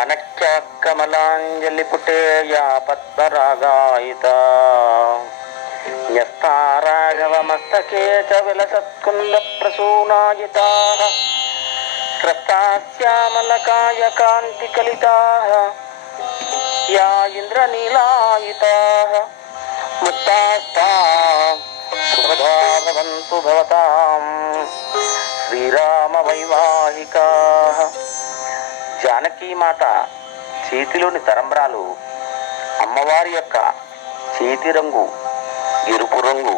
జానక్య కమలాంజలి పుటేయా పద్మరాగాయిత న్యస్తారాఘవ మస్తకే చ విలసత్కుంద ప్రసూనాయితాః స్రస్తాశ్యామలకాయ కాంతి కలితాః యా ఇంద్రనీలాయితాః ముక్తాస్తాః శుభదా భవంతు భవతాం శ్రీరామ వైవాహికాః. జానకీమాత చేతిలోని తరంబ్రాలు అమ్మవారి యొక్క చేతి రంగు ఎరుపు రంగు,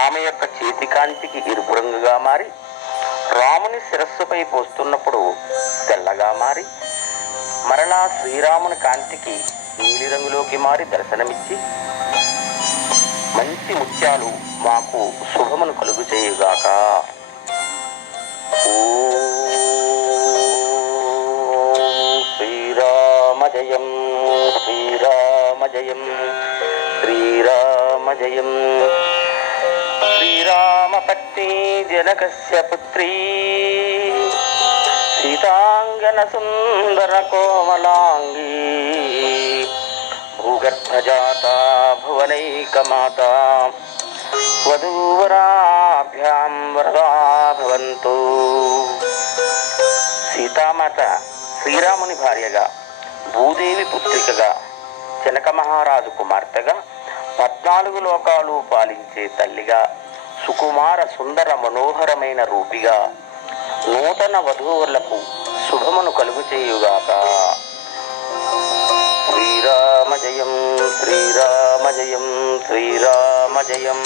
ఆమె యొక్క చేతి కాంతికి ఎరుపు రంగుగా మారి రాముని శిరస్సుపై పోస్తున్నప్పుడు తెల్లగా మారి మరలా శ్రీరాముని కాంతికి నీలిరంగులోకి మారి దర్శనమిచ్చి మంచి ముత్యాలు మాకు శుభమును కలుగు చేయుగాక. శ్రీరామ జయం శ్రీరామ జయం శ్రీరామ జయం. శ్రీరామపత్ని జనకస్య పుత్రీ సీతాంగన సుందర కోమలాంగీ భూగర్భజాత భువనైకమాత వధూవరాభ్యాం వరదా భవంతు. సీతామాత శ్రీరాముని భార్యగా, భూదేవి పుత్రికగా, జనక మహారాజు కుమార్తెగా, 14 లోకాలు పాలించే తల్లిగా, సుకుమార సుందర మనోహరమైన రూపిగా నూతన వధూవులకు శుభమును కలుగు చేయుగాక. శ్రీరామ జయం శ్రీరామ జయం శ్రీరామ జయం.